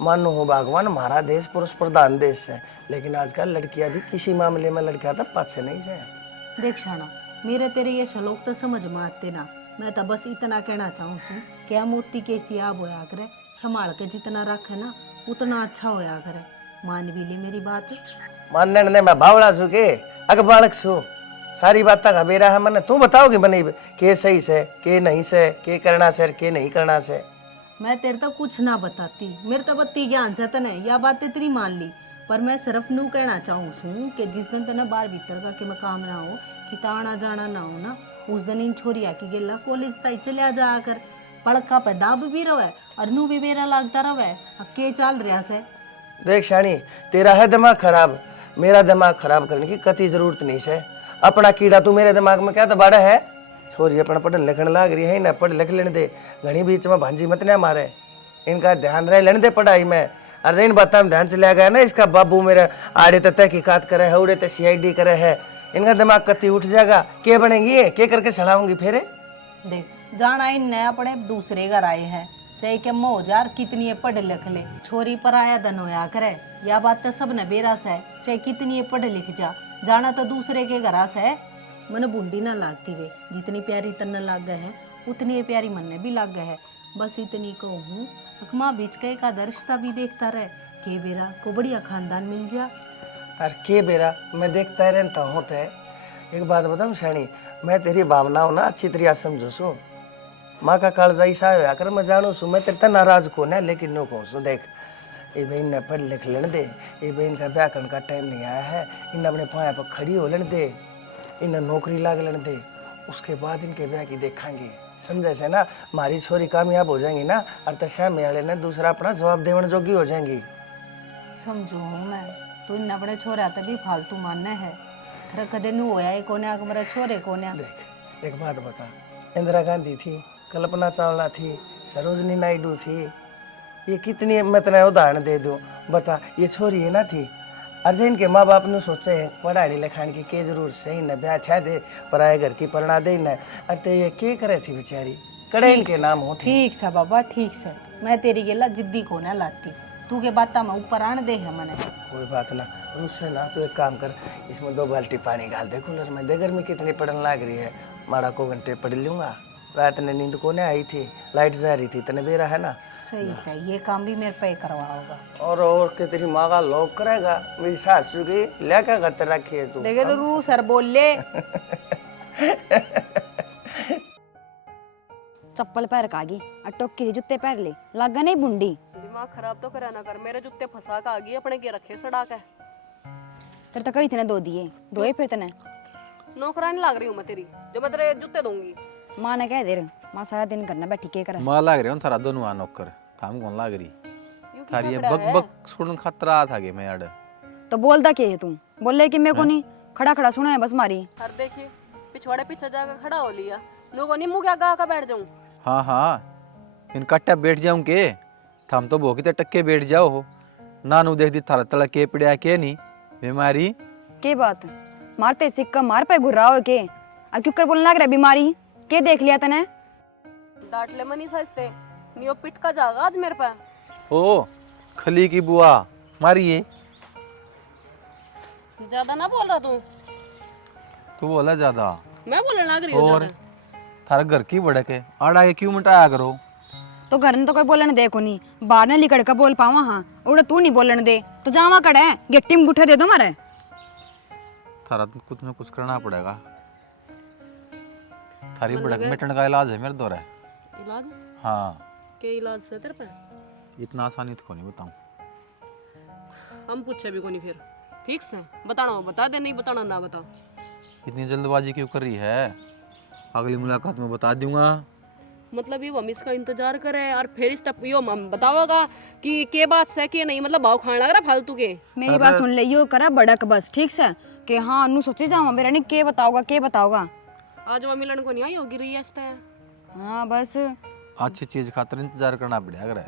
मानो हो भगवान, हमारा देश पुरुष प्रधान देश है, लेकिन आजकल लड़कियां भी किसी मामले में लड़कियां तो पाछे नहीं से। देख शाना, मेरे तेरे ये श्लोक तो समझ में आते ना। मैं तो बस इतना कहना चाहूँ सू क्या मोती के सियाब होया करे, संभाल के जितना रखे ना उतना अच्छा होया करे। मान भी ले मेरी बात। मानने ने मैं बावड़ा सू के अग बालक सू, सारी बात का बेरा है मन तू बताओगी बनी के सही से के नहीं से, के करना से के नहीं करना से। मैं तेरे तो कुछ ना बताती, मेरे तो बत्ती ज्ञान से तने या बातें तेरी मान ली, पर मैं सिर्फ नू कहना चाहूँ सू कि जिस दिन तने बाहर भीतर का के मकाम ना हो कि ताना जाना ना हो ना, उस दिन इन छोरिया की गेला कॉलेज तक चलिया जा कर पड़का पे दाब भी रहे और नू भी मेरा लागता रहे। अब के चाल रहा से। देख शानी, तेरा है दिमाग खराब, मेरा दिमाग खराब करने की कति जरूरत नहीं है। अपना कीड़ा तू मेरे दिमाग में क्या दबाड़ा है। छोरी अपना पढ़ने लिखने लाग रही है ना, पढ़ लिख लेने दे, घनी बीच में भांजी मत ना मारे, इनका ध्यान रह लेने दे पढ़ाई में। अरे इन बात में ध्यान चला गया ना, इसका बाबू मेरे आड़े तहकीकात करे है, उड़े CID करे है, इनका दिमाग कति उठ जाएगा। के बनेगी ये, के करके चढ़ाऊंगी फिर। देख जाना इन नया पड़े दूसरे घर आए हैं, चाहे के मोजार कितनी पढ़ लिख ले, छोरी पर आया धन होया करे, या बात तो सब ने बेरा से, चाहे कितनी पढ़ लिख जा, जाना तो दूसरे के घर से। मन बूंदी ना लागती वे, जितनी प्यारी तन लाग गए है उतनी प्यारी मन ने भी लाग गए है। बस इतनी कहूँ अकमा बीच का एक आधा रिश्ता भी देखता रहे के बेरा को बढ़िया खानदान मिल जा। अरे के बेरा मैं देखता रहता हूँ। ते एक बात बताऊँ शानी, मैं तेरी भावनाओं ना अच्छी तरह समझू सू, माँ का कालजा ऐसा होया कर मैं जानू सू, मैं तेरे नाराज कौन है, लेकिन नो कहूँ सू देख ये बहन ने पढ़ लिख लेने दे, ये बहन का ब्याह करने का टाइम नहीं आया है, इन अपने पाया पर खड़ी हो लेने दे, इन्हें नौकरी लाग लेने दे, उसके बाद इनके ब्याह की देखेंगे। समझे से ना, हमारी छोरी कामयाब हो जाएंगी ना, और तशा मेले ने दूसरा अपना जवाब देवन जोगी हो जाएंगी। समझो हूँ मैं, तू इन अपने छोरा तभी फालतू मानने है, तेरा कदे नू होया है कोने मेरे छोरे कोने। देख एक बात बता, इंदिरा गांधी थी, कल्पना चावला थी, सरोजनी नायडू थी, ये कितनी मैं तेरे उदाहरण दे दूं, बता ये छोरी है ना थी। अर्जे इनके माँ बाप ने सोचे पढ़ाई लिखाने की के जरूरत से, इन्हें ब्याह छा दे, पराए घर की पढ़ना दे इन्हें, अरे ये के करे थी बेचारी, कड़े इनके नाम होती। ठीक से बाबा ठीक से, मैं तेरी गेला जिद्दी को ना लाती, तू के बात में ऊपर आन दे है मने। कोई बात ना, उससे ना तू एक काम कर, इसमें 2 बाल्टी पानी डाल दे कूलर में, दे गर्मी कितनी पड़ने लग रही है, माड़ा को घंटे पढ़ लूंगा। रात ने नींद को नहीं आई थी, लाइट जा रही थी, तने बेरा है ना। सही सही, ये काम भी मेरे पे करवा होगा। और के तेरी माँ का लॉक करेगा, मेरी सासू की लेकर गत्ते रखी है तू। देखे लो रू सर बोल ले। चप्पल पैर कागी अटोक के जूते पैर ले, लागा नहीं बुंडी। दिमाग खराब तो करा ना कर, मेरे जूते फंसा का आ गई अपने के रखे सड़ा के। तेरे तो कई इतने दो दिए, दोए फिर तने नौकरानी लाग रही हूँ मैं तेरी, जो मैं तेरे जूते दूंगी। माँ ने कह दे माँ सारा दिन करना बैठी के करे। माँ लाग रही हूँ थारा दोनों आन नौकर, थाम कौन लाग रही थारी ये बक बक सुन खतरा था के मैं यार। तो बोलता क्या है तू, बोले कि मैं को नहीं खड़ा खड़ा सुना है बस मारी। हर देखिए पिछवाड़े पीछे जाकर खड़ा हो लिया, लोगों ने मुँह क्या गा का बैठ जाऊँ। हाँ हाँ इन कट्टा बैठ जाऊं के, थम तो भोगी टक्के बैठ जाओ हो, नानू देख दी थारा तला के पड़िया के नहीं बीमारी के बात मारते सिक्का मार पे घुर्रा हो के, और क्यों कर बोलने लग रहा बीमारी के देख लिया तने। डांट ले मनी सस्ते नियो पिट का जागा आज मेरे पे। ओ खली की बुआ मारिए, ज्यादा ना बोल रहा तू बोला ज्यादा, मैं बोलने लग रही हूँ और ज्यादा। थारा घर की बड़क है, आड़ा के क्यों मिटाया करो। तो घर ने तो कोई बोलने दे को नहीं, बाहर ने लिकड़ का बोल पावा। हाँ उड़ा तू नहीं बोलने दे तो जावा कड़े गिट्टी में गुठे दे दो मारे। थारा कुछ न कुछ करना पड़ेगा, थारी बड़क मिटने का इलाज है मेरे द्वारा। इलाज? हाँ के इलाज से तेरे पे? इतना आसानी तो नहीं बताऊं, हम पूछे भी को नहीं फिर ठीक से बताना हो बता दे, नहीं बताना ना बता। इतनी जल्दबाजी क्यों कर रही है, अगली मुलाकात में बता दूंगा। मतलब ये हम इसका इंतजार करे और फिर इस टप यो हम बताओगा कि के बात से के नहीं, मतलब भाव खाने लग रहा फालतू के। मेरी बात सुन ले, यो करा बड़क बस ठीक से कि हाँ नु सोचे जावा मेरा नहीं के बताओगा। आज वो मिलन को नहीं आई होगी रही है। हाँ बस अच्छी चीज खातर इंतजार करना पड़ेगा, अगर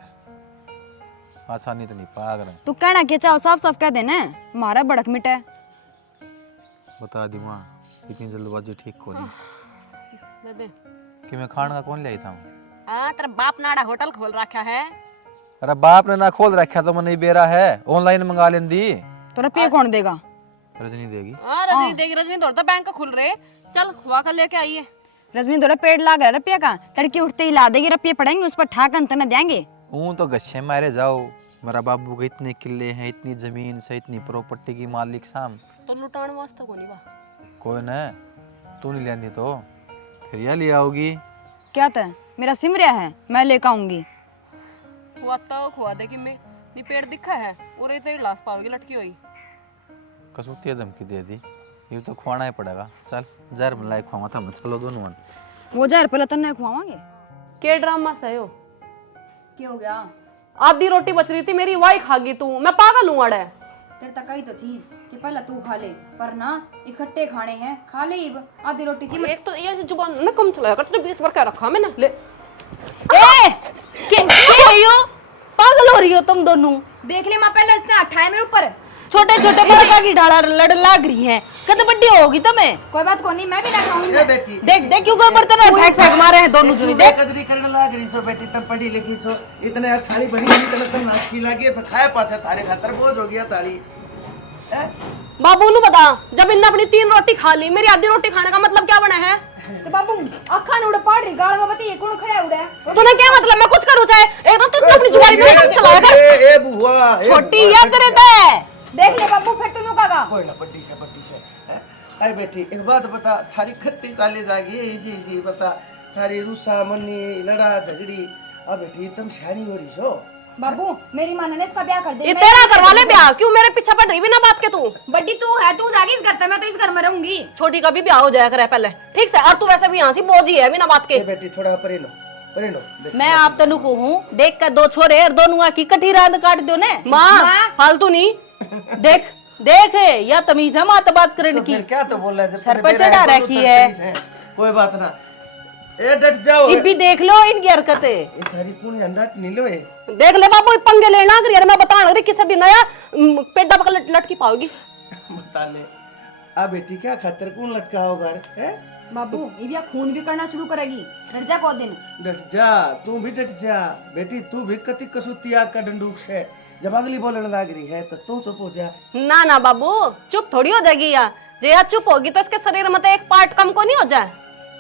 आसानी तो नहीं पाया कर। तू कहना क्या चाहो साफ साफ कह देना, मारा बड़क मिटे। बता दी माँ इतनी जल्दबाजी ठीक को नहीं दे कि मैं खाने का कौन ले आई था। हाँ तेरा बाप नाड़ा होटल खोल रखा है, अरे बाप ने ना खोल रखा तो मन बेरा है, ऑनलाइन मंगा लेंदी। तो रुपये कौन देगा? रजनी देगी। हाँ रजनी देगी, रजनी दौड़ता बैंक खुल रहे, चल खुआ कर लेके आइए। रजनी दौड़ा पेड़ लाग रहा रुपये का, तड़के उठते ही ला देगी, रुपये पड़ेंगे उस पर ठाक अंत न देंगे। तो गच्छे मारे जाओ, मेरा बाबू के इतने किले हैं, इतनी जमीन से, इतनी प्रॉपर्टी की मालिक साम। तो लुटाने वास्ते को नहीं बा कोई न, तू नहीं लेनी तो फिर यह ले आओगी। क्या था मेरा सिमरिया है, मैं लेकर आऊंगी। खुआ तो खुआ दे कि मैं नी पेड़ दिखा है और ये तेरी लाश पाओगी लटकी हुई। कसौती धमकी दे दी, ये तो खुआना ही पड़ेगा। चल जहर मलाई खुआवा था, चलो दोनों मन। वो जहर पहले तन्ने खुआवांगे। के ड्रामा सही हो? क्या हो गया? आधी रोटी बच रही थी मेरी, वाई खा गई तू, मैं पागल हूँ अड़े। तेरे तक ही तो थी कि पहले तू खा ले, पर ना इकट्ठे खाने हैं, खा ले इब। आधी रोटी थी। एक तो ये जुबान ना कम चलाया कर, तुझे 20 बार क्या रखा मैंने ले। क्या हो? पागल हो रही हो तुम दोनों? देख ले माँ, पहले इसने अठाए मेरे ऊपर। छोटे छोटे बड़का की ढाड़ा लड़ लाग रही है, कद बड्डी होगी तुम्हें। कोई बात को नहीं, मैं भी ना खाऊंगी। ए बेटी, देख देख क्यों कर बर्तन फेंक फेंक मारे हैं दोनों जुड़ी। देख कदरी करने लाग रही सो बेटी, तब पढ़ी लिखी सो, इतने थाली भरी हुई, इतने तुम नाची लागे, खाया पाछा थारे खातर बोझ हो गया थाली। बाबू नु बता, जब इन्ने अपनी 3 रोटी खा ली, मेरी आधी रोटी खाने का मतलब क्या बना है? तो बाबू अखा ने उड़े पाड़ रही गाल में, बताइए कौन खड़ा उड़े? तूने क्या मतलब मैं कुछ करूं चाहे? एक तो तुझने अपनी जुगाड़ी में काम चलाया कर। ए बुआ, छोटी याद रहता है। देख ले बाबू, फिर तू नुकागा। कोई ना, बड्डी से हैं? आई बेटी, एक बात बता, थारी खत्ती चाले जागी इसी इसी बता, थारी रूसा मन्नी लड़ा झगड़ी, अब बेटी तुम शानी हो रही सो। बाबू मेरी माँ ने इसका ब्याह कर दिया। ये तेरा करवा ले ब्याह, क्यों मेरे पीछे पड़ रही बिना बात के तू? बड्डी तू है, तू जागी इस घर में, मैं तो इस घर में रहूंगी। छोटी का भी ब्याह हो जाया करे पहले, ठीक से? और तू वैसे भी यहाँ से बोझ ही है बिना बात के। ए बेटी थोड़ा परे लो, परे लो। मैं आप तनु को हूँ, देख कर दो छोरे और दोनों की कठी रात काट दो ने। माँ फालतू नहीं। देख देख या तमीज है माता बात करने तो की। फिर क्या तो बोल रहा है, जब सर तेरे पर बेरा चढ़ा है, रखी तो है। तरीस कोई बात ना। ए डट जाओ। इब भी देख लो इनकी हरकतें। ए थारी कौन अंडा नीलो है? देख ले बाबू, ये पंगे लेना कर यार, मैं बता रही किसी दिन आया पेड़ा पकड़ लटकी पाओगी। बता ले आ बेटी, क्या खतर कौन लटका हो घर है? बाबू ये भी खून भी करना शुरू करेगी, डर जा को दिन। डट जा, तू भी डट जा बेटी, तू भी कति कसुती आग का डंडूक से, जब अगली बोलने लग रही है तो तू चुप हो जा। ना ना बाबू, चुप थोड़ी हो जाएगी यार, जे यार चुप होगी तो इसके शरीर में तो एक पार्ट कम को नहीं हो जाए।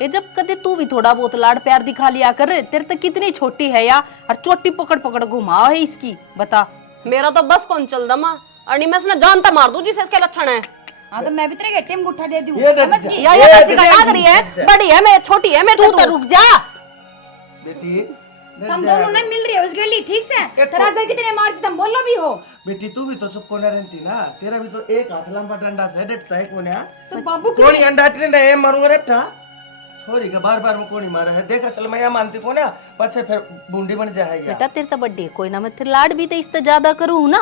ये जब कदे तू भी थोड़ा बहुत लाड़ प्यार दिखा लिया कर, तेरे तो कितनी छोटी है या, और चोटी पकड़ पकड़ घुमाओ है इसकी, बता। मेरा तो बस कौन चल दमा, अड़ी मैं इसने जानता मार दूं जिसे इसके लक्षण है। हाँ तो मैं भी तेरे गट्टे में गुट्ठा दे दूं, ये डट समझ जा। गई? या ये कैसी का रही है, बड़ी है मैं, छोटी है मैं, तू तो रुक जा। बेटी डट हम जा। दोनों ना मिल रही हो उसके लिए, ठीक से? एक तेरा गई कितने मारती तुम बोलो भी हो। बेटी तू भी तो चुप कोने रहती ना, तेरा भी तो एक हाथ लंबा डंडा से डटता है कोने। तो बाबू कोनी अंडा टने ने मारूंगा रट्टा, छोरी का बार बार में कोनी मारा है, देख असल में या मानती कोने, पछे फिर बूंदी बन जाएगी। बेटा तेरे तो बड्डे कोई ना, मैं तेरे लाड़ भी तो इससे ज्यादा करूँ ना।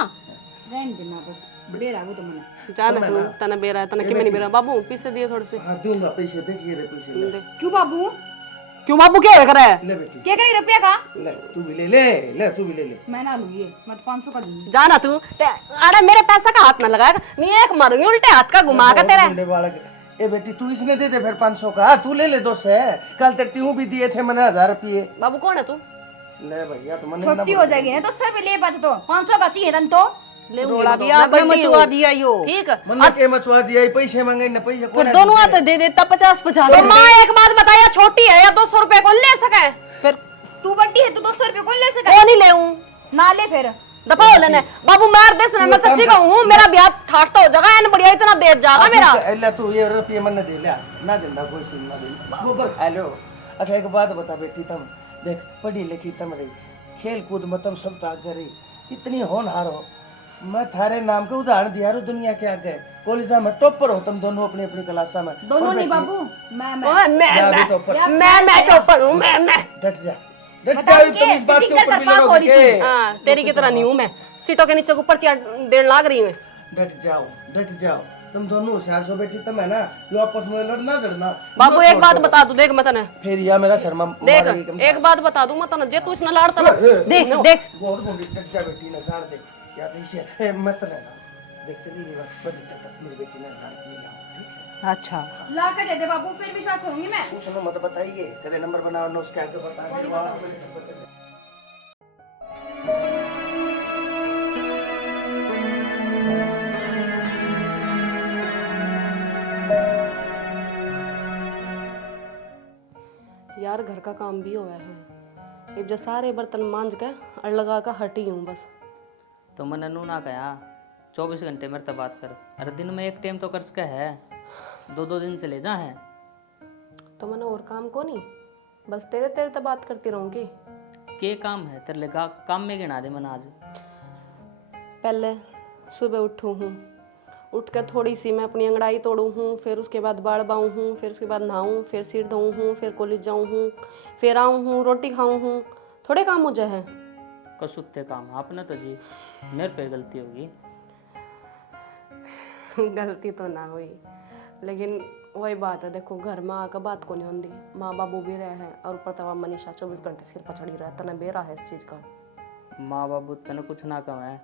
रहने दे ना, बस बेरा वो तो मना। जाना तू, तना बेरा है, तना कि मैं नहीं बेरा। बाबू पीछे दिए थोड़े से। हां दूंगा पैसे, देखिए रे पैसे ले। क्यों बाबू? क्यों बाबू क्या कर रहा है? ले बेटी क्या करेगी रुपया का? ले, तू भी ले ले, ले तू भी ले ले। मैं ना लूँ ये, मैं तो 500 का दूंगी। जाना तू, अरे मेरे पैसा का हाथ ना लगाएगा, नहीं एक मारूंगी उल्टे हाथ का घुमा का तेरा। मुंडे बालक, ए बेटी तू इसने दे दे फिर 500 का, तू ले ले 200 है, कल तेरे त्यों भी दिए थे मैंने 1000 रुपये। बाबू कौन है तू? ले भैया तो मैंने छोटी हो जाएगी ना तो सर पे ले पास तो 500 का चाहिए तन तो। रोड़ा भी आपने मचवा दिया यो। ठीक मन्ना के मचवा दिया, पैसे मांगे न पैसे फिर दोनों हाथ दे देता 50-50। तो माँ एक बात बता, या छोटी है या 200 रुपए को ले सके? फिर तू बड्डी है तो 200 रुपए कौन ले सका? वो नहीं ले ना ले फिर। दबाओ लेने बाबू, मार दे मैं सच्ची कहूँ, मेरा ब्याह ठाट तो हो जाएगा, एन बढ़िया इतना दे जाएगा मेरा। ले तू ये रुपये मैंने दे लिया ना, देना कोई सीन ना दे, गोबर खा लो। अच्छा एक बात बता बेटी, तुम देख पढ़ी लिखी तुम रही, खेल कूद में तुम सब ताक रही, इतनी होनहार हो, मैं थारे नाम के उदाहरण दिया रू दुनिया के आगे, कॉलेज में टॉपर हो तुम दोनों अपनी अपनी क्लास में। दोनों नहीं बाबू, मैं मैं टॉपर, मैं टॉपर हूँ, मैं डट जा, डट जा, तुम इस बात के ऊपर मिलोगे के? हाँ तेरी की तरह नहीं हूँ मैं, सीटों के नीचे ऊपर चेयर देने लाग रही हूँ। डट जाओ तुम दोनों होशियार सो बेटी, तुम है ना जो आपस में लड़ना झड़ना। बाबू एक बात बता दू, देख मैं तने फिर या मेरा शर्मा देख, एक बात बता दूं मैं तने, जे तू इसने लाड़ता ना, देख देख गोर गोंगी डट जा बेटी ना, जान दे या इसे मत रहना, देख चली नहीं बात बड़ी तक मेरी बेटी ने जान की ना, ठीक है? अच्छा ला के दे दे बाबू, फिर विश्वास करूंगी मैं। तू सुनो मत बताइए, कदे नंबर बनाओ ना उसके आगे बता दे। यार घर का काम भी हुआ है, अब जो सारे बर्तन मांज के और लगा कर हटी हूँ बस। तो मैंने नू ना कहा 24 घंटे मेरे तब बात कर। अरे दिन में एक टाइम तो कर सके है, 2-2 दिन से ले जा है। तो मैंने और काम को नहीं, बस तेरे तेरे तो बात करती रहूँगी। के काम है तेरे लगा काम में गिना दे मैंने आज। पहले सुबह उठूँ हूँ, उठ कर थोड़ी सी मैं अपनी अंगड़ाई तोड़ूँ हूँ, फिर उसके बाद बाल बाऊँ हूँ, फिर उसके बाद नहाऊँ, फिर सिर धोऊँ हूँ, फिर कॉलेज जाऊँ हूँ, फिर आऊँ हूँ, रोटी खाऊँ हूँ। थोड़े काम मुझे है। कसुत्ते काम आपने तो जी मेरे पे गलती होगी। गलती तो ना हुई, लेकिन वही बात है, देखो घर में आकर बात को नहीं होती, माँ बाबू भी रहे हैं और ऊपर तवा मनीषा 24 घंटे सिर पर चढ़ी रहा है, तना बेरा है इस चीज़ का। माँ बाबू तेने कुछ ना कम है,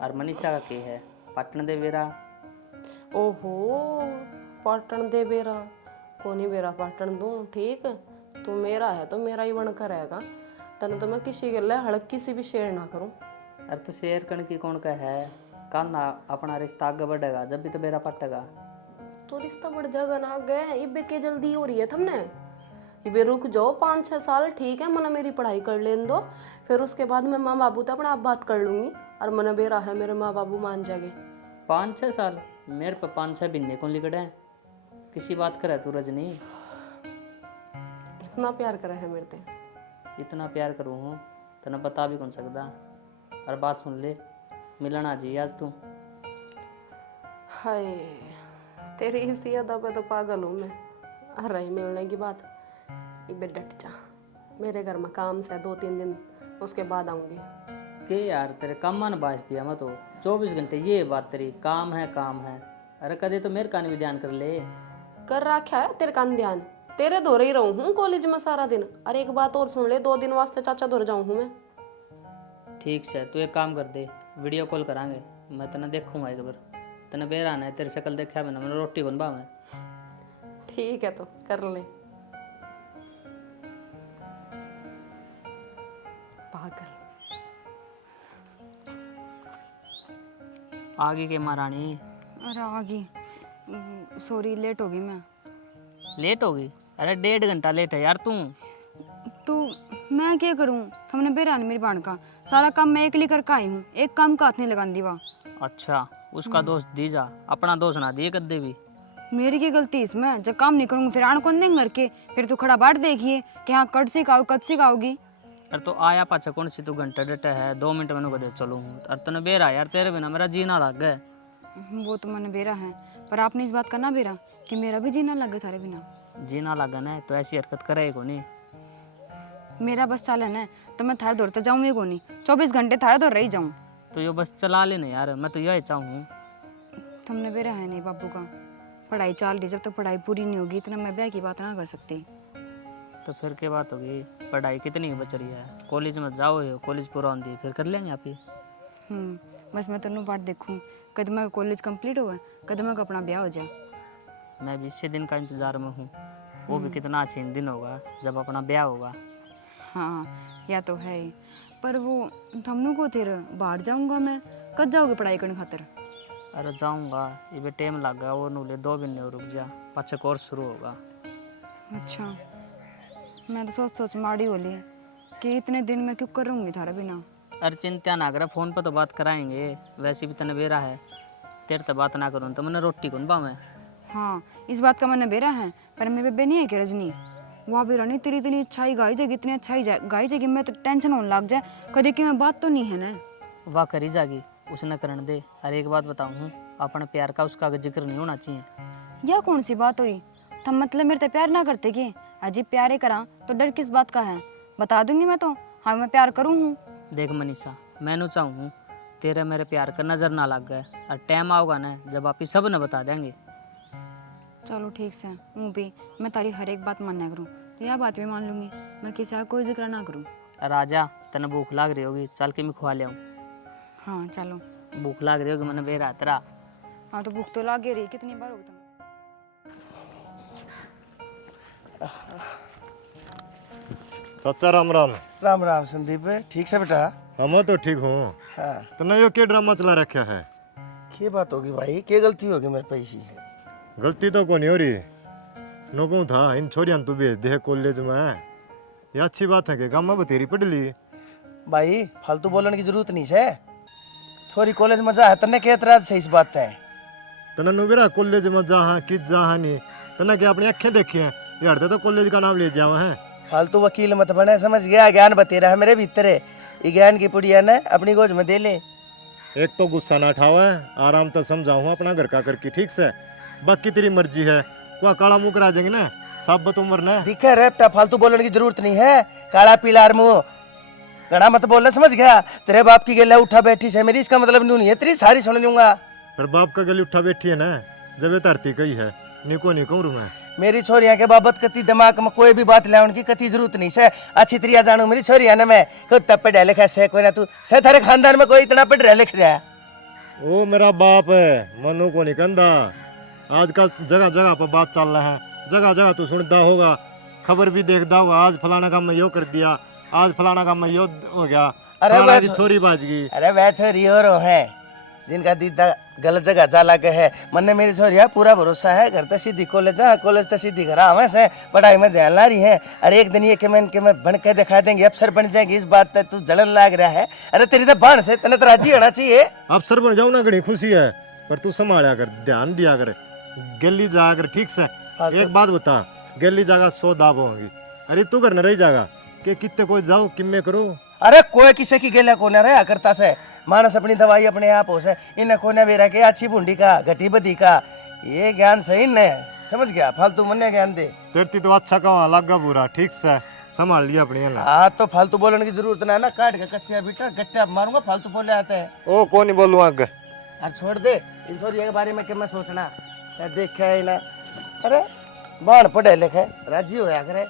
और मनीषा का के है पटन दे बेरा। ओहो, पाटन दे बेरा, कोनी बेरा पाटन दूँ, ठीक। तू मेरा है तो मेरा ही बनकर रहेगा, तने तो मैं किसी के लिए हड़की सी भी शेयर ना करूँ। अरे तो शेयर करने की कौन का है, काना अपना रिश्ता आगे बढ़ेगा जब भी तो बेरा पटेगा। तो रिश्ता बढ़ जाएगा ना आगे, इबे के जल्दी हो रही है तुमने। इबे रुक जाओ 5-6 साल, ठीक है, मना मेरी पढ़ाई कर लेने दो, फिर उसके बाद मैं माँ बाबू तो अपना आप बात कर लूँगी, और मना बेरा है मेरे माँ बाबू मान जाएंगे। 5-6 साल मेरे पे 5-6 बिन्ने कौन लिखड़े हैं, किसी बात करे तू रजनी। इतना प्यार करे है मेरे ते। इतना प्यार करूँ हूँ तेने बता भी कौन सकता। और बात सुन ले, मिलना जी आज तू। हाय, तेरी इसी अदा पे तो पागल हूँ मैं। रही मिलने की बात, इबे डट जा, मेरे घर में काम से 2-3 दिन, उसके बाद आऊँगी। के यार तेरे काम न बाज दिया मैं तो 24 घंटे ये बात तेरी काम है काम है। अरे कदे तो मेरे कान भी ध्यान कर ले। कर रखा है तेरे कान ध्यान, तेरे दौरे ही रहूँ हूँ कॉलेज में सारा दिन। अरे एक बात और सुन ले, 2 दिन वास्ते चाचा दौर जाऊँ हूँ मैं। ठीक से तू एक काम कर दे, वीडियो कॉल करांगे, मैं तेने देखूंगा एक बार। तेने बेराना है, तेरी शक्ल देखा मैंने रोटी कौन बा मैं। ठीक है तो कर ले। पागल। आगे के महारानी। अरे आ गई, सॉरी लेट हो गई मैं। लेट होगी? अरे 1.5 घंटा लेट है यार तू। तो मैं क्या करूं, हमने बेरान मेरी बाण का सारा काम मैं अकेली करके आई हूँ, एक काम का हाथ नहीं लगा दी वाह। अच्छा, उसका दोष दी जा, अपना दोष ना दिए कद्दे भी। मेरी क्या गलती इसमें, जब काम नहीं करूँगी फिर आण कौन देंगे घर के, फिर तू खड़ा बाट देखिए कि हाँ कट से खाओ कद से खाओगी। अरे तो आया पाछा कौन सी तू घंटा डटे है, 2 मिनट मैंने कदे चलू हूँ। अरे तने बेरा यार, तेरे बिना मेरा जीना लग गया। वो तो मैंने बेरा है, पर आपने इस बात का ना बेरा कि मेरा भी जीना लग गया थारे बिना। जीना लगा ना तो ऐसी हरकत करे को नहीं। मेरा बस चालन है तो मैं थारे दौड़ तो जाऊँ को नहीं, 24 घंटे थारे दौड़ रही जाऊँ। तो यो बस चला लेना यार, मैं तो यही चाहूँ। तुमने बेरा है नहीं बाबू का, पढ़ाई चल रही, जब तक पढ़ाई पूरी नहीं होगी इतना मैं ब्याह की बात ना कर सकती। तो फिर क्या बात होगी, पढ़ाई कितनी बच रही है, कॉलेज में जाओ हो, कॉलेज पूरा होती फिर कर लेंगे आप ही। बस मैं तेनों बात देखूँ, कद मैं कॉलेज कंप्लीट हो कद मैं अपना ब्याह हो जाए। मैं भी इसी दिन का इंतजार में हूँ, वो भी कितना हसीन दिन होगा जब अपना ब्याह होगा। हाँ या तो है ही, पर वो हमनों को फिर बाहर जाऊँगा मैं, कद जाओगे पढ़ाई करने खातर? अरे जाऊँगा, ये भी टाइम लग गया, वो नूले 2 महीने और रुक जा, पाछे कोर्स शुरू होगा। अच्छा, मैं तो सोच माड़ी होली है कि इतने दिन मैं क्यों करूँगी थारा बिना। अरे चिंता ना करे, फ़ोन पर तो बात कराएंगे, वैसे भी तने बेरा है, तेरे तो बात ना करूँ तो मैंने रोटी कौन बा मैं। हाँ इस बात का मैंने बेरा है, पर मेरे बेबे नहीं है कि रजनी, वहाँ बेरा नहीं, तेरी इतनी अच्छाई गाई जाएगी, इतनी अच्छाई गाई जाएगी, मैं तो टेंशन होने लग जाए कभी कि मैं बात तो नहीं है ना। वाह करी जागी, उसने करने दे। अरे एक बात बताऊँ, अपने प्यार का उसका जिक्र नहीं होना चाहिए। यह कौन सी बात हुई, तुम मतलब मेरे से प्यार ना करते कि? अजीब प्यारे करा तो डर किस बात का है, बता दूंगी मैं तो, हाँ मैं प्यार करूँ हूँ। देख मनीषा, मैंने चाहूँ तेरे मेरे प्यार का नज़र ना लग गए, और टाइम आओगा ना जब आप ही सब ने बता देंगे। चलो ठीक से, हूँ भी मैं तारी हर एक बात मानना करूँ तो यह बात भी मान लूँगी, मैं किसी का कोई जिक्र ना करूँ। राजा तने भूख लाग रही होगी, चल के मैं खुआ ले आऊँ। हाँ चलो। भूख लाग रही होगी मैंने बेरा तेरा। हाँ तो भूख तो लागे रही, कितनी बार होगी तुम। चाचा राम राम। राम राम संदीप, ठीक से बेटा? हम तो ठीक हूँ। हाँ तो नहीं यो क्या ड्रामा चला रखा है? क्या बात होगी भाई, क्या गलती होगी मेरे पैसी? गलती तो कोई नहीं हो रही। नौकू था इन छोरियां तू भेज दे कॉलेज में, ये अच्छी बात है कि गाँव में बतेरी पढ़ ली। भाई फालतू बोलने की जरूरत नहीं है। छोरी कॉलेज में जा है तन्ने क्या एतराज से इस बात है? तना नुबेरा कॉलेज में जहाँ किस जहाँ नहीं, तना क्या अपनी अखें देखी हैं? ये हटते तो कॉलेज का नाम ले जावा है। फालतू वकील मत बने, समझ गया? ज्ञान बतेरा है मेरे भीतर है, ये ज्ञान की पुड़िया ने अपनी गोद में दे ले। एक तो गुस्सा ना उठावा है, आराम तो समझाऊँ अपना घर का करके, ठीक से? बाकी तेरी मर्जी है, वह काला मुँह करा देंगे ना, साबत उम्र ने। दिखे रेपटा, फालतू बोलने की जरूरत नहीं है। काला पीला मुंह गणा मत बोलना, समझ गया? तेरे बाप की गेला उठा बैठी से मेरी इसका मतलब नहीं है, तेरी सारी सुन लूंगा। पर बाप का गली उठा बैठी है ना, जब ये धरती कही है निको निको रू मैं। मेरी छोरिया के बाबत कति दिमाग में कोई भी बात ले उनकी कति जरूरत नहीं से। अच्छी तरिया जानू मेरी छोरिया ने, मैं खुद तब पढ़ा लिखा से कोई ना, तू से थारे खानदान में कोई इतना पढ़ रहा लिख रहा है? ओ मेरा बाप है, मनु को नहीं कंधा। आजकल जगह जगह पर बात चल रहा है, जगह जगह तू सुनता होगा, खबर भी देखता होगा, आज फलाना काम में यो कर दिया, आज फलाना काम में यो हो गया, अरे फलाना वह की छोरी बाज गई। अरे वह छोरी और है जिनका दीदा गलत जगह चला के है। मन ने मेरी छोरिया पूरा भरोसा है, घर तो सीधी कॉलेज जा, कॉलेज तो सीधी घर आवे से, पढ़ाई में ध्यान ला रही है। अरे एक दिन ये कि मैं बन के दिखा देंगे, अफसर बन जाएगी, इस बात पे तू जलन लाग रहा है? अरे तेरी तो बाण से तने तो राजी होना चाहिए। अफसर बन जाऊ ना घनी खुशी है, पर तू संभाला कर, ध्यान दिया कर, गली जा कर, ठीक से? एक बात बता, गली जागा 100 दाब होगी, अरे तू घर न रही जागा कि कितने कोई जाओ किम्मे करो। अरे कोई किसी की गेला कोने रहा करता से, मानस अपनी दवाई अपने आप हो से, इन कोने बेरा के अच्छी बूंदी का घटी बदी का, ये ज्ञान सही न, समझ गया? फालतू मन ज्ञान दे। तेरती तो अच्छा कहा लगा बुरा, ठीक से संभाल लिया अपनी। हाँ तो फालतू बोलने की जरूरत ना, ना काट के कसिया बेटा गट्टा मारूंगा, फालतू बोले आते हैं। ओ कौन नहीं बोलूँ आगे? अरे छोड़ दे इन छोरिया के बारे में, क्या मैं सोचना क्या देखे है ना। अरे बाण पढ़े लिखे राजी होया करे,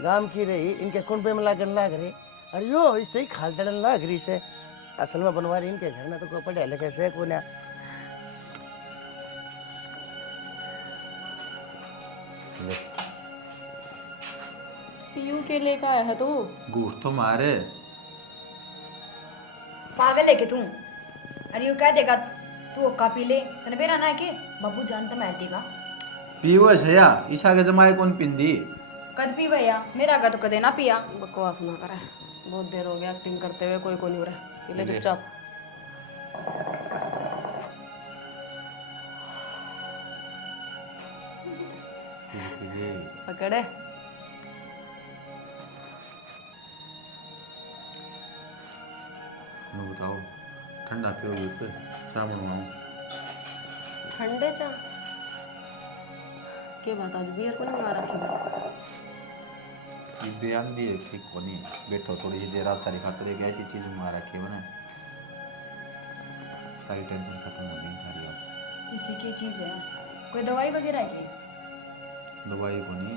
गांव की रही इनके कुंबे में लागन लाग रही, अरे यो इससे ही खाल चढ़न लाग रही से। असल में बनवा रही इनके घर में तो कोई पढ़े लिखे से को ना। पीयू के लेकर आया है तू? घूट तो मारे। पागल है कि तू? अरे यू कह देगा तू ओका पी ले, तने बेरा ना है कि बाबू जान तो मार देगा। पीवो छया ईसा के जमाए कौन पिंदी? कद पी भैया, मेरा का तो कदे ना पिया। बकवास ना करे, बहुत देर हो गया एक्टिंग करते हुए, कोई नहीं हो रहा। ले चुपचाप। पकड़े। बताओ ठंडा पियोगे तो चाय बनवाऊं? ठंडे चा के बात, आज बियर को नहीं मंगा रखी है? ये बयान दिए कि कोनी बैठो थोड़ी सी देर, आप तारी खातिर एक ऐसी चीज मंगा रखी है ना, सारी टेंशन खत्म हो गई सारी। आज इसी की चीज है, कोई दवाई वगैरह है क्या? दवाई कोनी,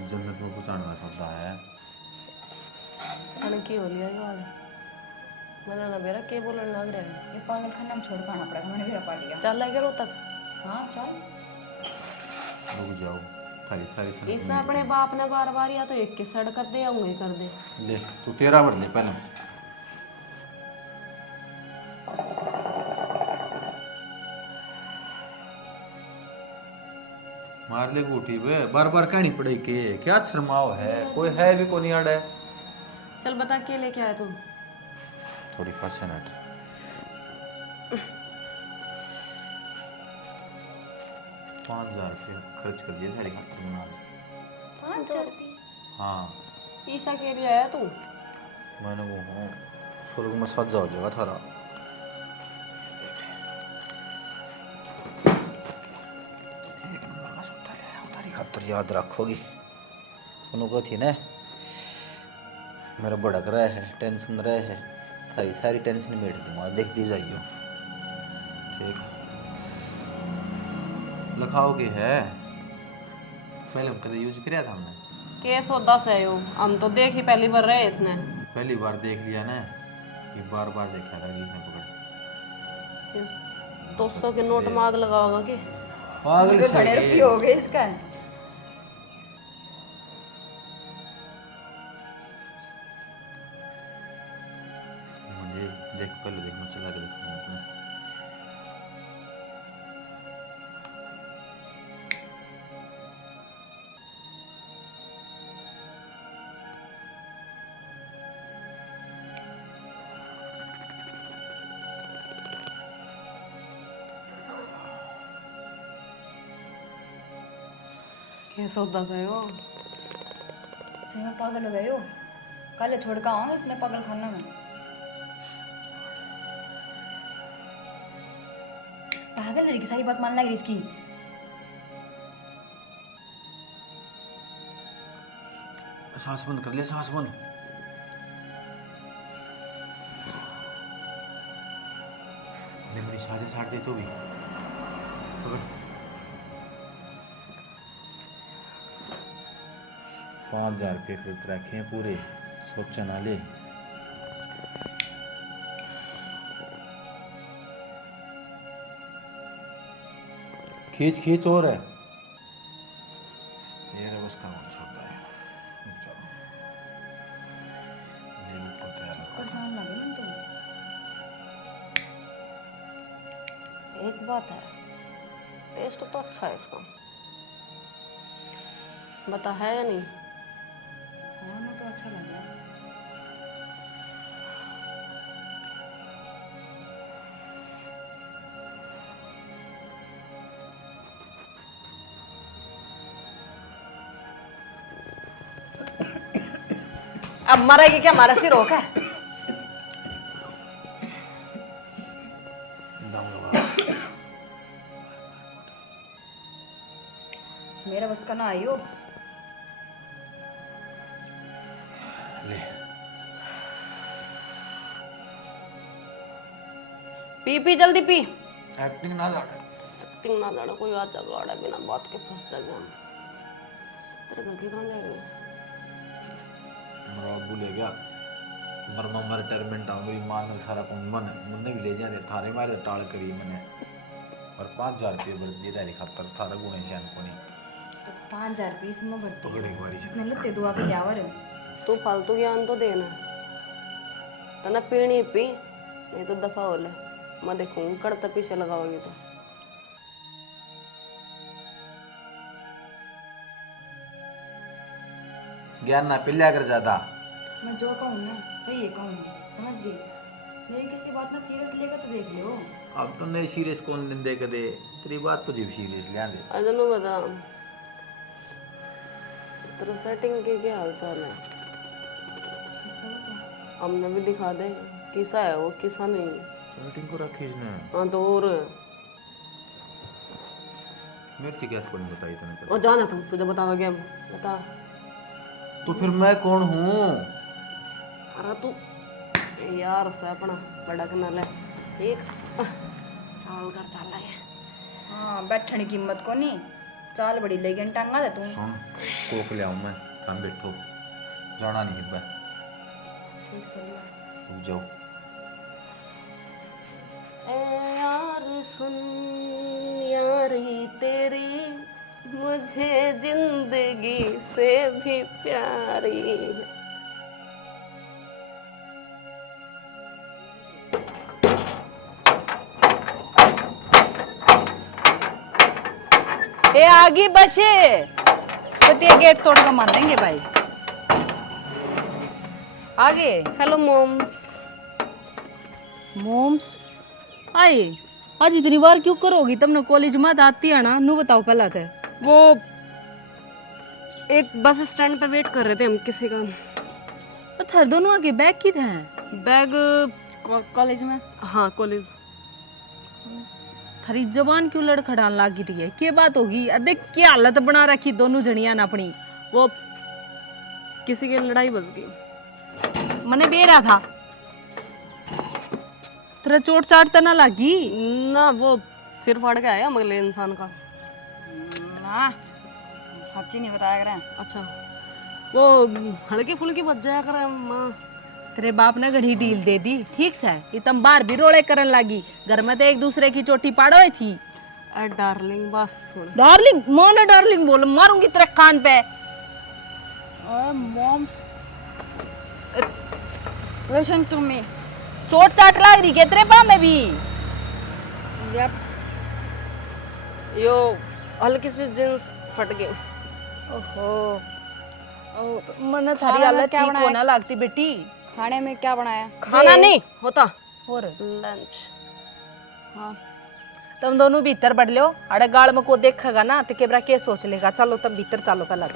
जन्नत में पहुंचाने का सौदा है। सड़की हो लिया जो आज मैंने ना बेरा के बोलने लग रहा है। ये पागल खाना में छोड़ खाना पड़ेगा, मैंने मेरा पार्टी का। चल लगे रो तक। हाँ चल। रुक जाओ, थारी सारी सुन इस अपने बाप ने बार बार या तो एक के सड़ कर दे या उंगली कर दे। ले तू तेरा बढ़ ले पहले। मार ले बूटी बे, बार बार कहनी पड़े के क्या शर्माओ है, कोई है भी कोनी अड़े। चल बता के लेके आया तू? थोड़ी पैशनेट 5000 रुपया खर्च कर दिए थारी खातिर में आज। 5000 रुपये? हाँ ईशा के लिए आया तू? मैंने वो हूँ स्वर्ग में सजा हो जाएगा थारा। थारी खातिर याद रखोगी उनको थी ना, मेरा भड़क रहा है, टेंशन रहे है, सारी सारी टेंशन बैठ दूंगा, देखती जाइयो। ठीक लिखाओगे है, पहले हम कभी यूज किया था हमने? के सौदा से यो हम तो देख ही पहली बार रहे इसने। पहली बार देख लिया ना, ये बार बार देखा रहा इसने पकड़। 200 के नोट मांग लगाओगा के? पागल मुझे बड़े रुपये हो गए इसका। कैसा होता है वो? सही में पागल हो गए हो। कल छोड़ कर आऊंगा इसने पागल खाना में। पागल लड़की सारी बात मान लगी इसकी। सांस बंद कर ले, सांस बंद। मेरी साझे छाड़ दे तो भी पकड़। 5,000 रुपये खरीद रखे हैं पूरे, सोचा ना ले। खींच खींच और है ये बस काम छोड़ता है। रुक जाओ। ले ऊपर तैयार लगा। परेशान लगे मन तुम। एक बात है, टेस्ट तो अच्छा है इसका। बता है या नहीं? हाँ ना, तो अच्छा लग रहा है। अब मरेगी क्या? हमारा सिर रोका है। दम लगा। मेरा बस का ना आइयो। ले पी पी जल्दी पी। एक्टिंग ना जाड़। एक्टिंग ना जाना, कोई आज गाड़ा बिना बात के फंस जाएगा हम। तेरे घर के कहाँ जा रहे हैं? मेरा अब्बू ले गया। तुम्हारा मामा रिटायरमेंट आऊँ, मेरी माँ ने सारा काम मन मुन्ने भी ले जाते थारे मारे टाल करी मैंने। और 5,000 रुपये भर दिए तेरी खातर, थारा गुणे शैन को नहीं। तो 5,000 रुपये इसमें भरती पकड़े एक बारी से। इतने लत्ते दुआ के क्या हो तू फालतू ज्ञान तो देना। तना पीनी पी, नहीं तो दफा हो ले। मैं देखूंगी कड़ता पीछे लगाओगी तो। ज्ञान ना पिल्ला कर ज्यादा। मैं जो कहूँ ना सही है कहूँ, समझ गई। मेरी किसी बात ना सीरियस लेगा तो देख लियो। अब तो नहीं सीरियस कौन दिन दे के दे, तेरी बात तो जीव सीरियस ले दे। अजनू बता, तेरा सेटिंग के क्या हाल चाल है? हमने भी दिखा दे किसा है वो, किसा नहीं। सेटिंग को रखी इसने। हाँ तो और मेरे से क्या थोड़ी बताई तूने? और जाना तुम, तुझे बतावा क्या बता। तो फिर मैं कौन हूँ? अरे तू यार से अपना बड़क न ले। एक चाल कर चाल है। हाँ बैठने की हिम्मत को नहीं, चाल बड़ी लेकिन टांगा दे तू। सुन, कोक ले आऊँ मैं, काम बैठो। जाना नहीं है ठीक सही है। रुक जाओ। ए यार सुन यारी तेरी मुझे जिंदगी से भी प्यारी है। ए आगे बसे तो ते गेट तोड़ कर मान लेंगे भाई। आगे हेलो मोम्स। मोम्स आए आज इतनी बार क्यों करोगी? तुमने कॉलेज में आती है ना, नू बताओ पहला थे। वो एक बस स्टैंड पे वेट कर रहे थे हम किसी का। थर दोनों के बैग की थे? बैग कॉलेज में। हाँ कॉलेज। थरी जबान क्यों लड़खड़ाने लगी रही है? क्या बात होगी? देख क्या हालत बना रखी दोनों जनिया ने अपनी। वो किसी की लड़ाई बच गई। मने बेरा था तेरा चोट चाट तो ना लगी ना? वो सिर फाड़ के आया अगले इंसान का। ना सच्ची नहीं बताया करें। अच्छा वो हल्की फुल्की बच जाया करे माँ। तेरे बाप ने घड़ी डील दे दी, ठीक से? ये तुम बार भी रोड़े करन लगी। घर में तो एक दूसरे की चोटी पाड़ो थी। डार्लिंग बस सुन। डार्लिंग मोने डार्लिंग बोल मारूंगी तेरे कान पे। Moms listen to me. चोट चाट लग रही है तेरे बाप में भी। यो हल्की सी जींस फट गई। ओहो मने थारी खाना में हालत क्या ठीक बनाया? होना लगती बेटी। खाने में क्या बनाया? खाना नहीं होता, और लंच। हाँ तुम दोनों भीतर बढ़ लो। अरे गाल में को देखेगा ना तो केबरा के सोच लेगा। चलो तुम भीतर चलो पहला।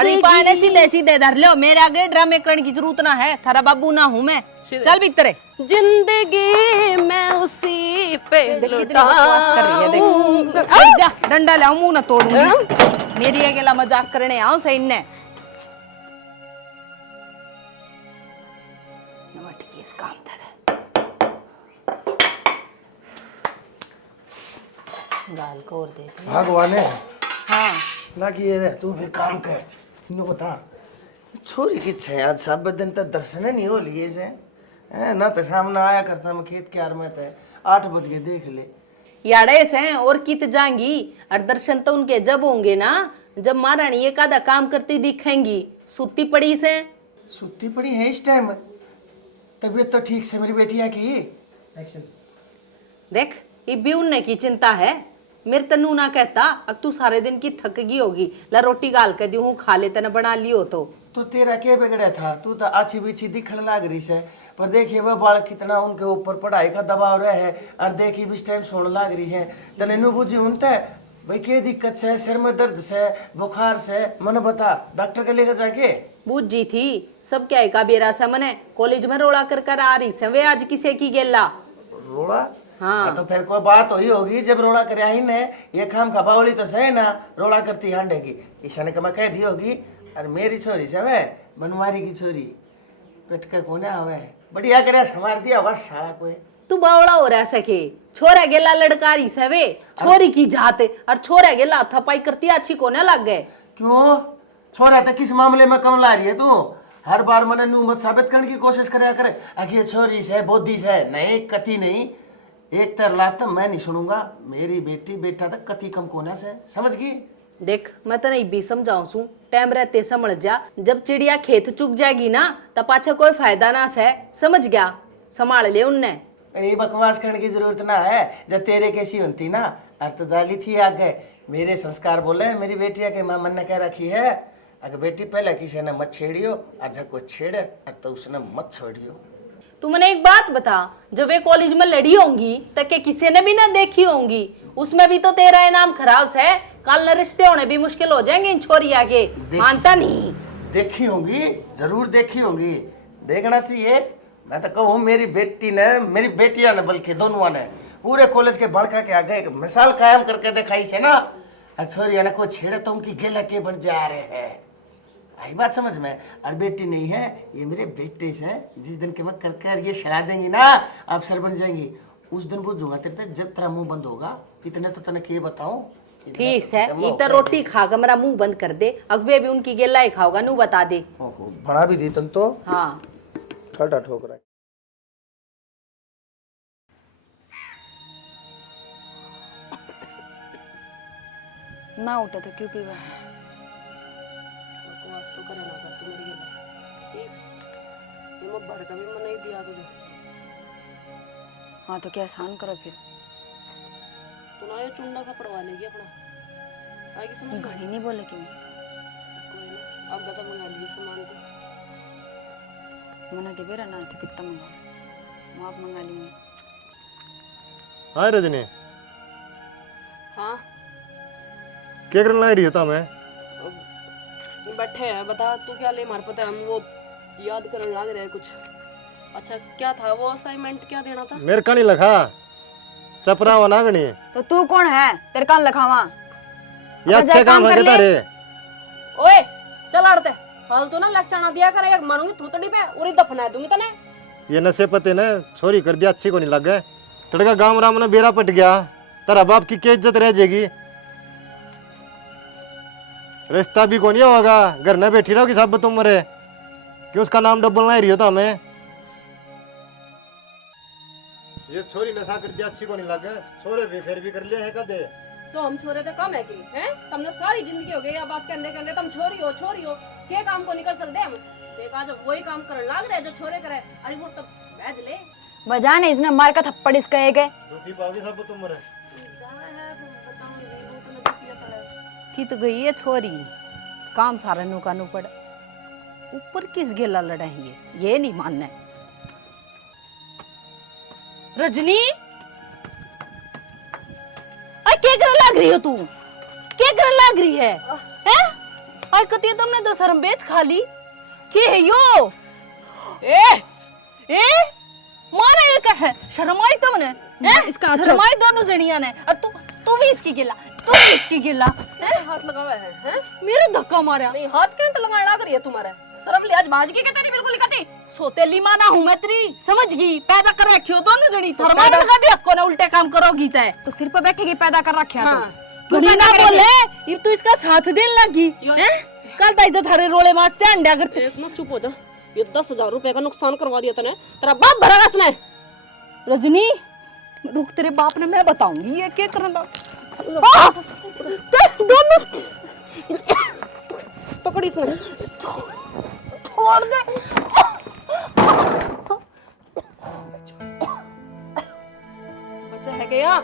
अरे पाने सीधे सीधे धर लो, मेरे आगे ड्रामे करने की जरूरत ना है। थारा बाबू ना हूँ मैं। चल भीतर। जिंदगी मैं उसी पे बकवास कर रही है। देख हट जा, डंडा लाऊं मुंह ना तोड़ूंगी। मेरी अकेला मजाक करने आओ सही ने। नमट इस काम था। गाल को और दे दे। भगवान है हाँ लागी ये रे, तू भी काम कर। इनको बता छोरी की छे आज सब दिन तक दर्शन नहीं हो लिए से है ना, तो सामने आया करता मैं खेत के आर में थे 8 बज के देख ले। याड़े से और कित जाएंगी। और दर्शन तो उनके जब होंगे ना जब महारानी एक आधा काम करती दिखेंगी। सुती पड़ी से सुती पड़ी है इस टाइम। तबीयत तो ठीक से मेरी बेटिया की। एक्शन। देख ये भी उनने की चिंता है। मेरे तनु ना कहता अब तू सारे दिन की थक गई होगी, ला रोटी गाल के दी हूँ खा ले, तने बना लियो तो तेरा क्या बिगड़ा था? तू तो अच्छी बीची दिखने लग रही है, पर देखिए वह बालक कितना उनके ऊपर पढ़ाई का दबाव रहा है। और देखिए भी इस टाइम सोने लग रही है। तने नु बुझी उनते भाई क्या दिक्कत से, सिर में दर्द से, बुखार से, मन बता डॉक्टर के लेकर जाके। बूझ जी थी सब क्या का बेरा से मने कॉलेज में रोड़ा कर आ रही से वे आज किसे की गेला रोड़ा। हाँ तो फिर कोई बात हुई होगी जब रोड़ा कर ही ने ये काम खबावली तो सही ना रोड़ा करती हांडे की ईशान के मैं कह दी होगी। और मेरी छोरी से वे बनवारी की छोरी पिटके कोने आवे बढ़िया करे संवार दिया बस सारा कोई। तू बावड़ा हो रहा सके छोरा गेला लड़कारी से वे छोरी की जात और छोरा गेला थपाई करती अच्छी कोने लग गए। क्यों छोरा तो किस मामले में कम ला रही है तू? हर बार मैंने नू मत साबित करने की कोशिश करे करे आखिर छोरी से बुद्धि से नहीं कति नहीं एक तरला तो मैं नहीं सुनूंगा। मेरी बेटी बेटा तक कति कम कोना से समझ गई। देख मैं तो नहीं भी समझाऊं सू टाइम रहते समझ जा। जब चिड़िया खेत चुग जाएगी ना तब पाछा कोई फायदा ना से समझ गया। संभाल ले उनने। ये बकवास करने की जरूरत ना है। जब तेरे कैसी होती ना अर्थ जाली थी आगे मेरे संस्कार बोले मेरी बेटिया के माँ मन ने कह रखी है अगर बेटी पहले किसी ने मत छेड़ियो और जब कोई छेड़े तो उसने मत छोड़ियो। तू मैंने एक बात बता जब वे कॉलेज में लड़ी होंगी तब के किसी ने भी ना देखी होंगी उसमें भी तो तेरा इनाम खराब से कल न रिश्ते होने भी मुश्किल हो जाएंगे इन छोरी आगे। मानता नहीं। देखी होंगी जरूर देखी होंगी देखना चाहिए। मैं तो कहूँ मेरी बेटी ने मेरी बेटिया ने बल्कि दोनों ने पूरे कॉलेज के बड़का के आगे एक मिसाल कायम करके दिखाई से ना। छोरी ने को छेड़े तो उनकी गेला के बन जा रहे हैं। आई बात समझ में। और बेटी नहीं है ये मेरे बेटे से जिस दिन के मैं करके ये शरा देंगी ना आप सर बन जाएंगी उस दिन बुझूंगा तेरे जब तेरा मुंह बंद होगा। इतने तो तने के बताऊं। ठीक है इतना रोटी खा कर मेरा मुंह बंद कर दे अगवे भी उनकी गेला ही खाओगा नू बता दे। बना भी दी तुम तो। हाँ ठोटा ठोक रहा ना उठे तो क्यों पीवा? बकवास तो करे ना कर तू मेरी गेला ये मैं भर का भी मन नहीं दिया तुझे। हाँ तो क्या एहसान करो फिर। तू ना ये चुन्ना सा पड़वा लेगी अपना आएगी समझ। घड़ी नहीं बोले कि मैं कोई ना अब गता मंगा लिए सामान तो मना के बेरा ना तो कितना मंगा मैं आप मंगा लूंगी। हाय रजनी हाँ क्या करने लग रही है? मैं बैठे हैं बता तू क्या ले मार पता हम वो याद करने लग रहे हैं कुछ। अच्छा क्या था वो असाइनमेंट क्या देना था? मेरे का नहीं लखा चपरा हुआ ना गणी तो तू कौन है तेरे कान लखावा? ये अच्छे काम है तेरे। ओए चल आड़ते फालतू ना लक्षणा दिया कर एक मारूंगी थूतड़ी पे उरी दफना दूंगी तने। ये नशे पते ने छोरी कर दिया अच्छी को नहीं लग गए तड़का गांव राम ने बेरा पट गया तेरा बाप की क्या इज्जत रह जाएगी? रिश्ता भी कौन होगा घर में बैठी रहोगी सब तुम मरे कि उसका नाम डबल ना रही हो तो हमें। ये छोरी नशा कर दिया अच्छी को नहीं लग छोरे भी फिर भी कर लिया है कदे तो हम छोरे तो कम है कि हैं तुमने सारी जिंदगी हो गई या बात कहने कहने तुम छोरी हो के काम को निकल सकते हम देखा जो वही काम करने लग रहे जो छोरे करे। अरे वो तो बैठ ले बजाने इसने मार का थप्पड़ इसका एक है दुखी पाओगी सब तुम मरे। की तो गई है छोरी काम सारे नु कानू पड़ ऊपर किस गेला लड़ाएंगे ये नहीं मानना है। रजनी लग रही हो तू? क्या करने लग रही है? हैं? आज कती तुमने तो शर्म बेच खा ली। के है यो? ए मारे ये क्या है? शर्माई तुमने? हैं? इसका शर्माई दोनों जनिया ने। और तू भी इसकी गिला, तू भी इसकी गिला। हाथ लगावा है? मेरे धक्का मारा। नहीं हाथ कैसे लगाने लग रही है तुम्हारे? शर्म लिहाज भाज के तेरी बिल्कुल इकट्ठी। सोतेली माना हूँ मैं तेरी, समझ गई? पैदा कर रखियो दोनों जनी। थरमाने का भी हक्को ना उल्टे काम करोगी तय। तो सिर पर बैठेगी पैदा कर रखा हाँ। तो तू ना बोले, ये तू इसका साथ देने लगी। हैं? कल ताई तो थारे रोले मारते अंडा करते। एक ना चुप हो जा। ये 10,000 रुपए का नुकसान करवा दिया तूने। तेरा बाप भरेगा इसने। रजनी रुक, तेरे बाप ने मैं बताऊंगी ये क्या करना। दोनों पकड़ी इसने। छोड़ दे। बच्चा है क्या?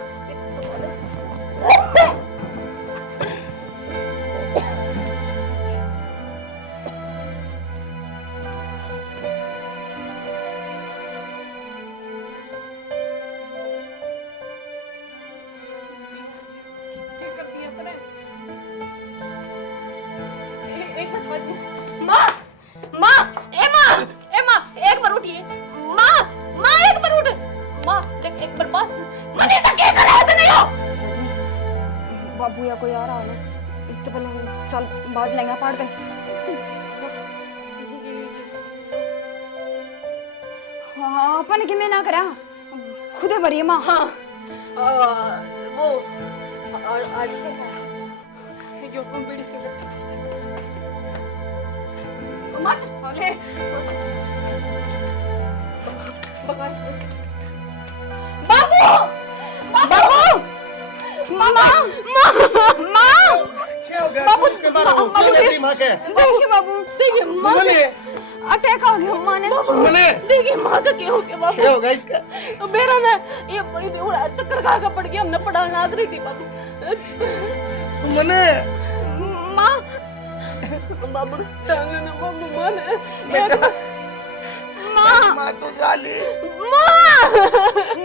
बाबू या कोई आ रहा है इससे पहले हम चल बाज लेंगे पाड़ दे। हाँ अपन कि मैं ना करा खुदे भरिए माँ। हाँ वो ये तुम बीड़ी सिगरेट मत ले बकवास बाबू बाबू मामा माँ बाबू के बारे में बाबू तेरी मां के देखिए बाबू देखिए माँ अटैक आ गया माँ ने। देखिए माँ का क्या हो गया बाबू? क्या होगा इसका? मेरा ना ये चक्कर खा पड़ गया। हमने पढ़ा याद रही थी बाबू। मने माँ बाबू टांग ना बाबू माँ ने मां तो जाली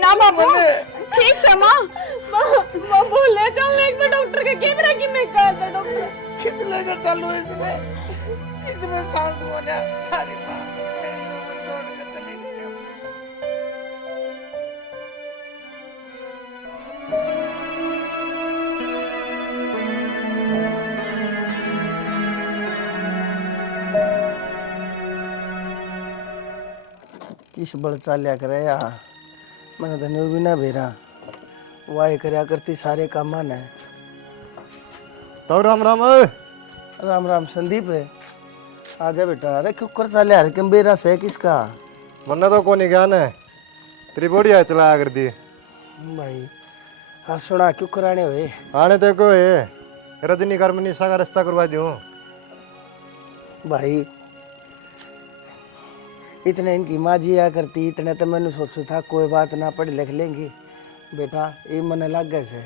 ना बाबू ठीक से माँ। बाबू ले चल एक बार डॉक्टर के कैमरा की मैं कहा था डॉक्टर कितने का चालू इसमें सांस होने थारी मां मेरे ऊपर छोड़ के चली गई। किस बड़ चालिया करे या मैंने धन्य भी ना भेरा वाह करया करती सारे काम ने। तो राम राम ओए। राम राम संदीप है, आजा बेटा। अरे क्यों कर चालिया रे कम बेरा से किसका? मन्ना तो कोनी ज्ञान है तेरी बढ़िया चलाया कर दी भाई हाँ सुना क्यों कराने हुए? आने ते को है रजनी कर मनीषा का रास्ता करवा दूं। भाई इतने इनकी माँ जी आ करती, इतने तो मैंने सोचो था कोई बात ना पढ़ लिख लेंगी। बेटा ये मन लग गए से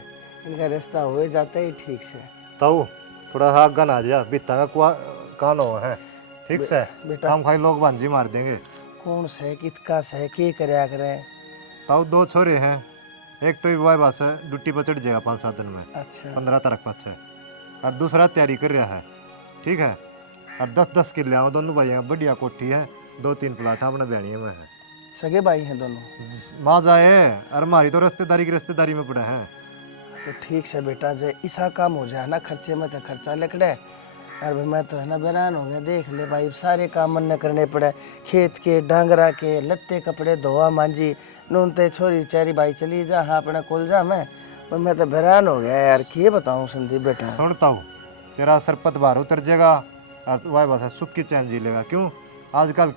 इनका रास्ता हो जाता ही ठीक से। ताऊ थोड़ा सा गन आ जा बीता का कान हो है ठीक से बेटा हम खाई लोग भांजी मार देंगे। कौन से कितका से के करया करे? ताऊ दो छोरे हैं, एक तो विवाह बस ड्यूटी पर चढ़ जाएगा 5-7 दिन में अच्छा 15 तारीख पास है और दूसरा तैयारी कर रहा है ठीक है। और 10-10 किले आओ दोनों भाइयों बढ़िया कोठी है 2-3 प्लाट अपने बयानी में है। सगे भाई हैं दोनों? माँ जाए और हमारी तो रिश्तेदारी की रिश्तेदारी में पड़े हैं। तो ठीक से बेटा जे ऐसा काम हो जाए ना खर्चे में तो खर्चा लकड़े। और भाई मैं तो है ना बैरान हो गया, देख ले भाई सारे काम मन करने पड़े, खेत के डांगरा के लत्ते कपड़े धोआ मांझी नूनते छोरी चारी भाई चली जा हाँ अपना कुल जा। मैं तो बैरान हो गया यार, क्या बताऊँ संदीप बेटा। सुनता हूँ तेरा सरपत बाहर उतर जाएगा और वह बात है सुख की चैन जी लेगा। क्यों आजकल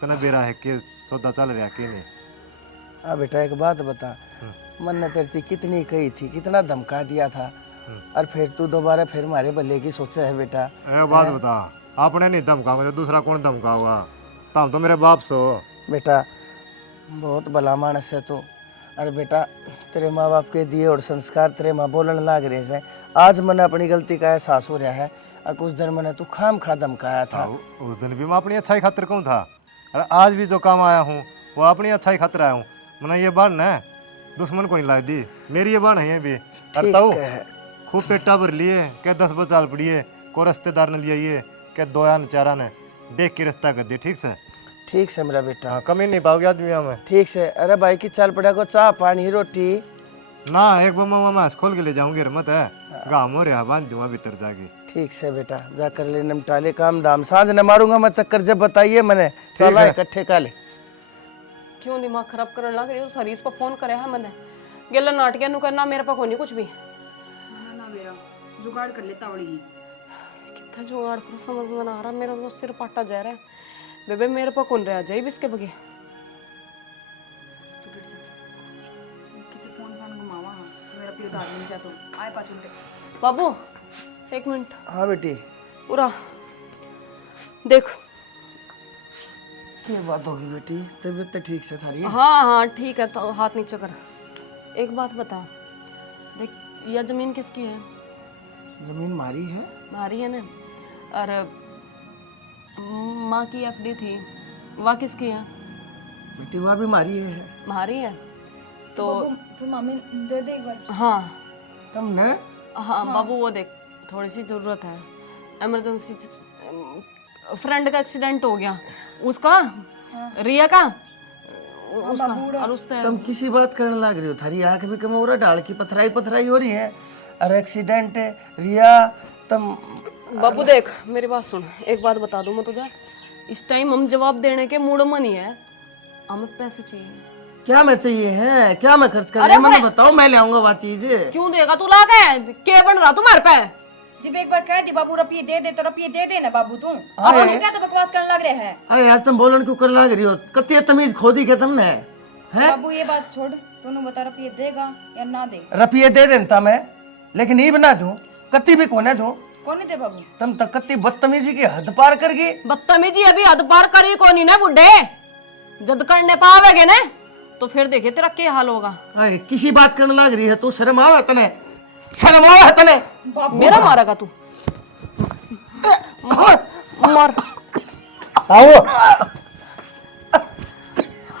तने बेरा है कि सौदा चल रहा कि नहीं? हाँ बेटा एक बात बता, मन ने तेरी कितनी कही थी, कितना धमका दिया था, और फिर तू दोबारा फिर हमारे भले की सोचा है बेटा। बात बता आपने नहीं धमका तो दूसरा कौन धमका हुआ? तुम तो मेरे बाप सो। बेटा बहुत भला मानस है तू। अरे बेटा तेरे माँ बाप के दिए और संस्कार तेरे माँ बोलने लाग रहे हैं। आज मैंने अपनी गलती का एहसास हो रहा है और कुछ दिन मैंने तू खाम खा धमकाया था। उस दिन भी मैं अपनी अच्छाई खातिर कहूँ था और आज भी जो काम आया हूँ वो अपनी अच्छाई खातिर आया हूँ। मैंने ये बात न दुश्मन को नहीं ला दी, मेरी ये बात है भी। ठीक है खूब पेटा भर लिए क्या 10 बचाल पड़ी है को रिश्तेदार ने लिया क्या 2 ने 4 ने देख के रिश्ता कर दे ठीक से। ठीक से मेरा बेटा, हाँ कमी नहीं पाओगे आदमी में। ठीक से। अरे भाई की चाल पड़ा को चाह पानी रोटी ना एक बम्मा मामा खोल के ले जाऊंगे मत है गाँव हो रहा बांध दूंगा भीतर जाके। ठीक से बेटा, जाकर ले निपटा ले काम दाम, सांझ न मारूंगा मैं चक्कर, जब बताइए मैंने चला है। इकट्ठे का ले। क्यों दिमाग खराब करने लग रही हो? सरीस पर फोन करे है मैंने गेला नाटकिया नु करना, मेरे पास कोनी कुछ भी। ना बेरा जुगाड़ कर लेता बड़ी कितना जुगाड़ करो समझ में ना आ रहा, मेरा तो सिर पाटा जा रहा है। बेबे मेरे पास कौन रहा जाए बिस्के बगे कितने फोन घुमावा मेरा पियो दाद नहीं जा तो आए 5 मिनट। बाबू 1 मिनट। हाँ बेटी, पूरा देख। क्या बात होगी बेटी, तबीयत तो ठीक से थारी है? हाँ हाँ ठीक है, तो हाथ नीचे कर। एक बात बता, देख यह जमीन किसकी है? जमीन मारी है। मारी है ना। और माँ की एफडी थी वह किसकी है? बेटी वह भी मारी है। मारी है तो फिर मामी दे दे एक बार। हाँ तुमने? हाँ बाबू वो देख थोड़ी सी ज़रूरत है, इमरजेंसी। फ्रेंड का एक्सीडेंट हो गया उसका, रिया का, उसका और उससे। तुम किसी बात करने लग रही हो? थारी आंख में कमोरा डाल की पथराई पथराई हो रही है। अरे एक्सीडेंट है रिया तुम। बाबू देख मेरी बात सुन, एक बात बता दूं मैं तुझे, इस टाइम हम जवाब देने के मूड में नहीं है, हमें पैसे चाहिए। क्या मैं चाहिए है, क्या मैं खर्च कर मैंने बताओ, मैं ले आऊंगा वह चीज। क्यों देगा तू ला के बन रहा तुम्हारे पे? जब एक बार कह दी बाबू रुपये दे दे तो रुपये दे दे ना बाबू तू। अब नहीं क्या तो बकवास करने लग रहे हैं। अरे आज तुम बोलन क्यों कर लग रही हो? कत्ती तमीज खो दी क्या तुमने? हैं? बाबू ये बात छोड़, तूने बता रुपये देगा या ना दे? रुपये दे देता मैं, लेकिन ये बना दूं, कत्ती भी कोने दूं। कौन दे बाबू? तुम तक कत्ती बदतमीजी की हद पार कर गई। बदतमीजी अभी हद पार करी कोनी ना बुड्ढे, जद करने पावेगे ना तो फिर देखिए तेरा क्या हाल होगा। अरे किसी बात करने लग रही है तू, शर्म आवे तने, शर्म आवे तने। मेरा मारेगा तू? मार। आओ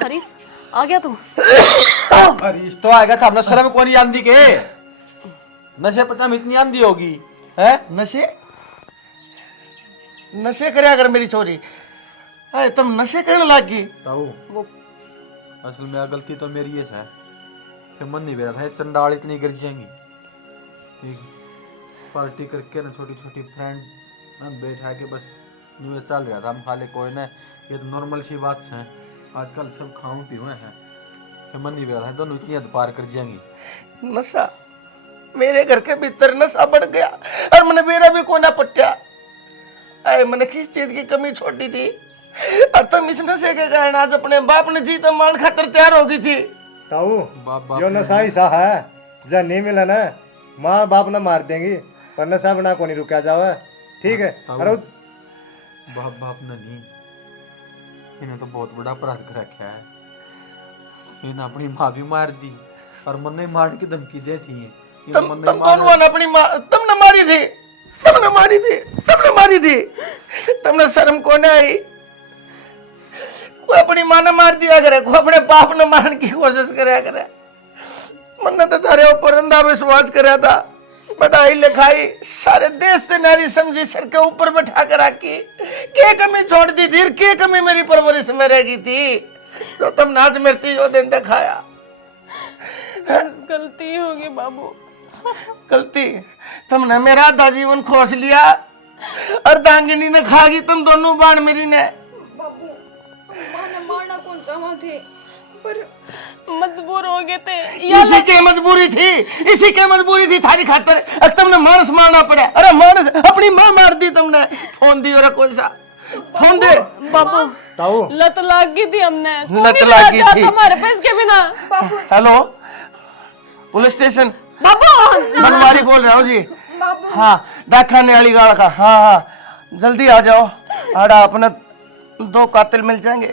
हरीश आ गया तू? अरे तो आएगा था अपना शर्म कौन आंधी के नशे पता हम इतनी आंधी होगी है? नशे नशे करे अगर मेरी छोरी। अरे तुम नशे करने लगी। वो असल में गलती तो मेरी है, फिर मन नहीं बेरा था चंडाल इतनी गिर जाएंगी। पार्टी करके ना छोटी छोटी फ्रेंड बैठा के बस न्यू चल रहा था, हम खाले कोई ना, ये तो नॉर्मल सी बात है, आजकल सब खाऊं पीऊं है, फिर मन नहीं बेरा था दोनों इतनी हद पार कर जाएंगी। नशा मेरे घर के भीतर नशा बढ़ गया और मैंने मेरा भी कोना पट्टा। अरे मैंने किस चीज की कमी छोड़ी थी और तुम इस नशे के कारण आज अपने बाप ने जी तो मान खातर तैयार हो गई थी। ताऊ बाप यो नशा ही सा है, जब नहीं मिला ना माँ बाप ना मार देंगी, पर नशा बना को नहीं रुका जाओ ठीक है। अरे बाप बाप ने नहीं, इन्हें तो बहुत बड़ा अपराध कर रखा है, इन्हें अपनी माँ भी मार दी और मन ने मार की धमकी दे थी। तुम दोनों ने अपनी माँ तुमने मारी थी, तुमने मारी थी, तुमने मारी थी, तुमने शर्म को नहीं आई? कोई अपनी माँ ने मार दिया करे, कोई अपने बाप ने मारने की कोशिश कराया करे। मैंने तो तारे ऊपर अंधा विश्वास कराया था, पढ़ाई लिखाई सारे देश से नारी समझी सर के ऊपर बैठा कर रखी, क्या कमी छोड़ दी थी, क्या कमी मेरी परवरिश में रह गई थी तो तुमने आज मरती जो दिन दिखाया। गलती होगी बाबू। गलती तुमने मेरा आधा जीवन खोस लिया और दांगिनी ने खागी तुम दोनों बाण मेरी ने। बाबू माने मारना कौन चाहा थे पर मजबूर हो गए थे। इसी के मजबूरी थी, इसी के मजबूरी थी थारी खातर तुमने मानस मारना पड़ा। अरे मानस अपनी माँ मार दी तुमने, फोन दी और कौन सा फोन दे बाबू। ताऊ लत लाग गई थी हमने, लत लाग गई थी हमारे पैसे के बिना। हेलो पुलिस स्टेशन बाबू बनवारी बोल रहा हूँ जी। बाबू हाँ डाकखाने वाली गाड़ का। हाँ हाँ जल्दी आ जाओ, आड़ा अपने 2 कातिल मिल जाएंगे।